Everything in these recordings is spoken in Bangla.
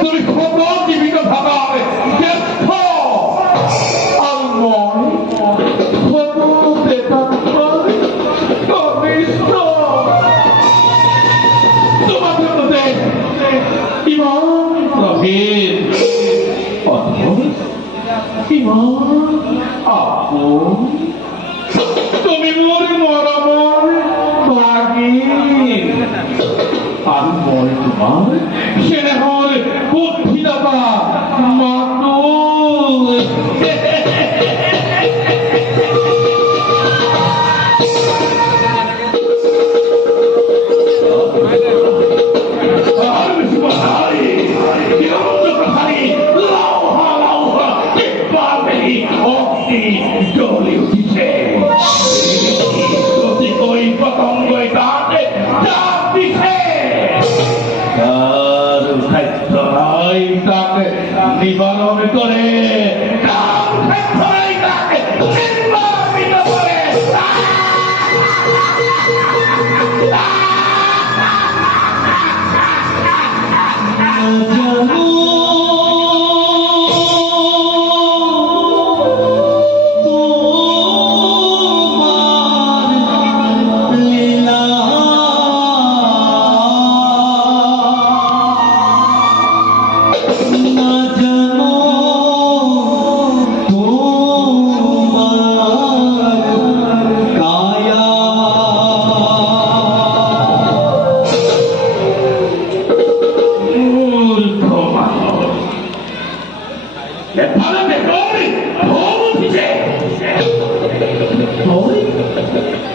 তুমি কত জীবিত থাকার জ্যেষ্ঠ আর নয় কত বেতার কনিষ্ঠ তোমাদের মধ্যে ইমান প্রভেদ ইমান আপন তুমি মোর মরমর ভাগিন আর মই তোমার স্নেহর বুদ্ধিদাতা মাতুল জলে উঠিছে ওই পতঙ্গ তাতে চাপ দিছে তার ক্ষেত্র নাই তাকে নিবারণ করে তার ক্ষেত্র নাই তাকে নির্বাপিত করে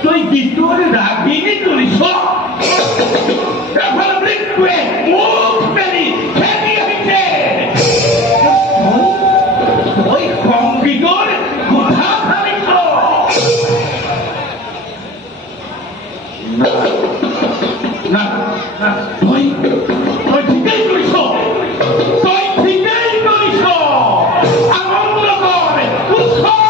তুই বিদ্রোহের রাগিনী করিস মুখ পেলি খেতে হইছে ওই কম্পিউটার কোথা খালিছ না না তুই ঠিকই করিস তুই ঠিকই করিস আনন্দ কর উৎসব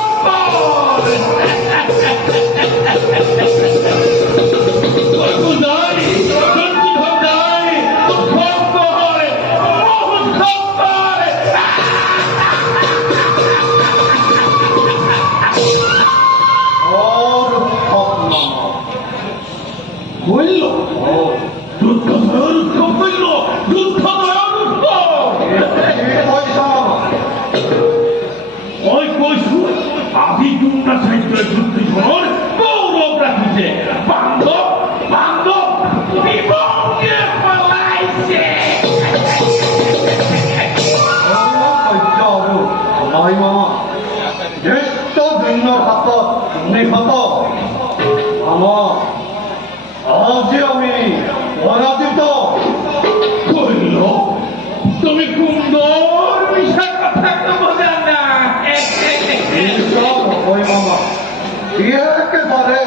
তুমি সুন্দর বিষয় কথা বোঝা না একেবারে